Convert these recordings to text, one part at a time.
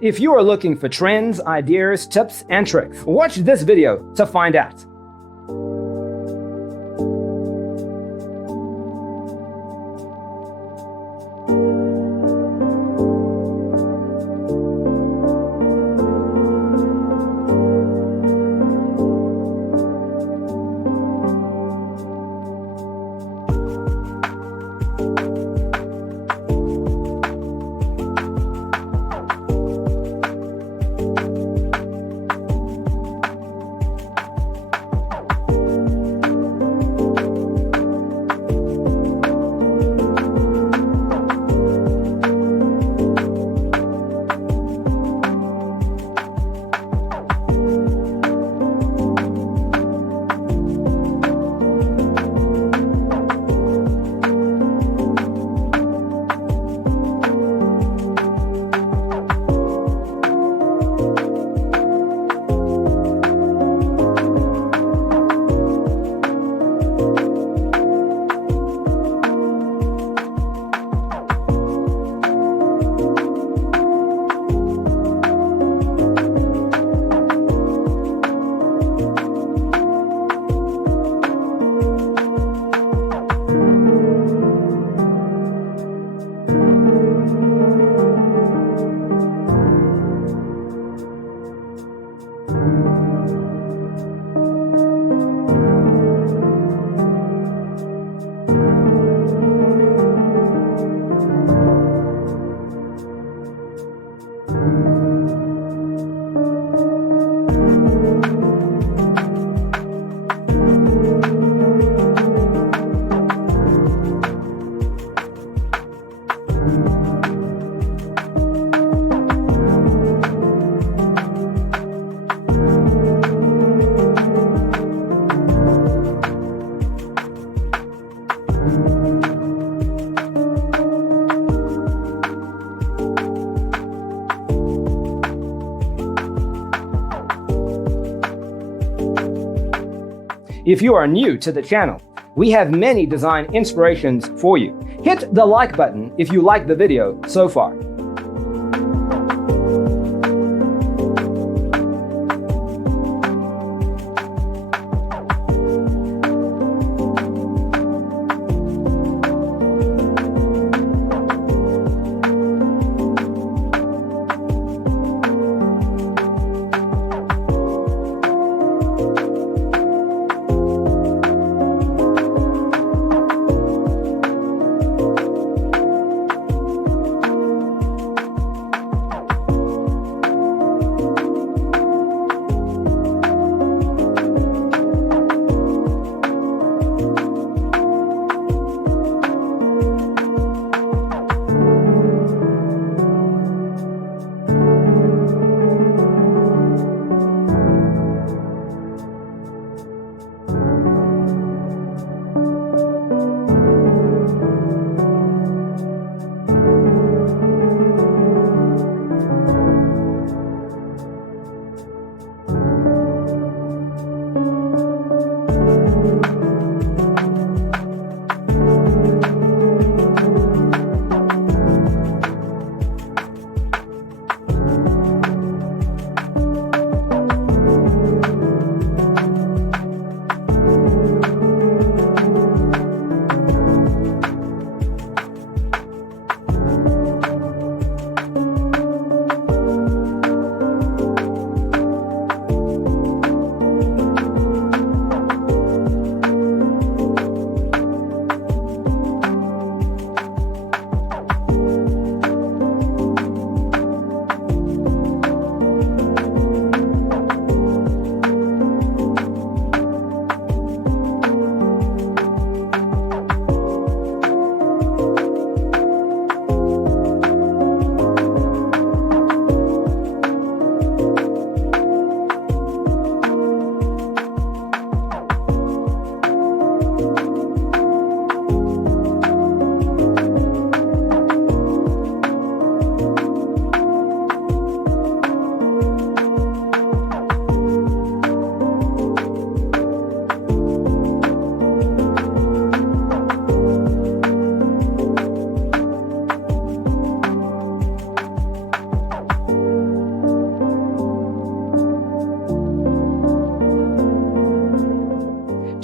If you are looking for trends, ideas, tips, and tricks, watch this video to find out. If you are new to the channel, we have many design inspirations for you. Hit the like button if you like the video so far.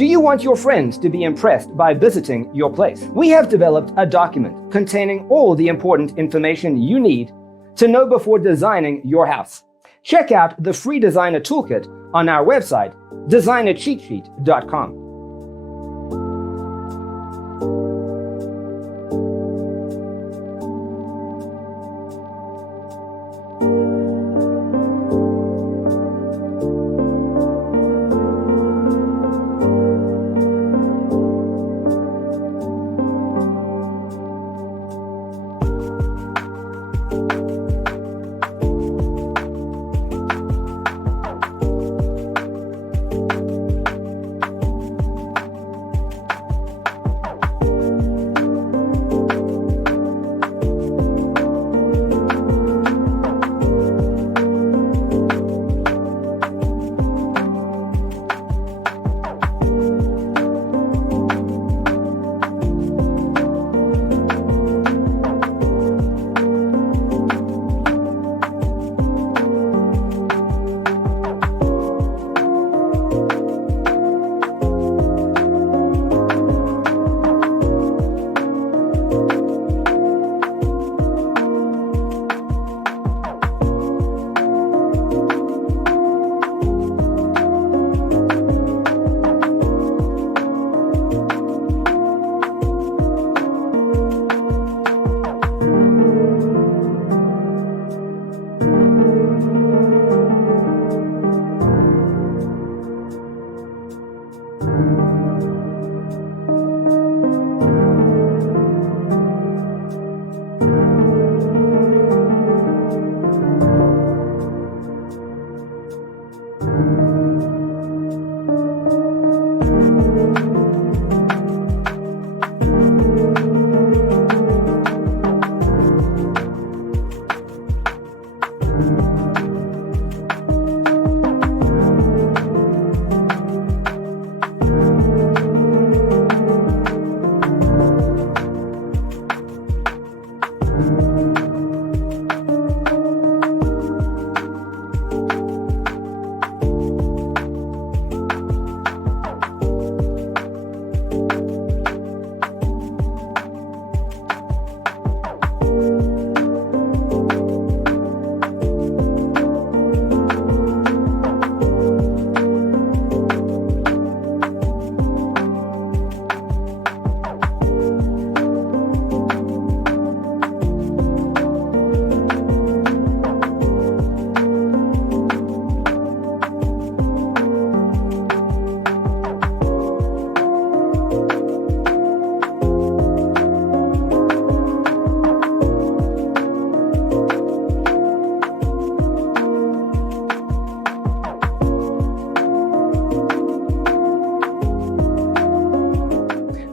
Do you want your friends to be impressed by visiting your place? We have developed a document containing all the important information you need to know before designing your house. Check out the free designer toolkit on our website, designercheatsheet.com.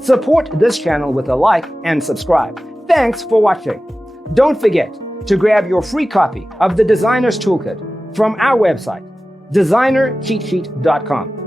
Support this channel with a like and subscribe. Thanks for watching. Don't forget to grab your free copy of the Designer's Toolkit from our website, designercheatsheet.com.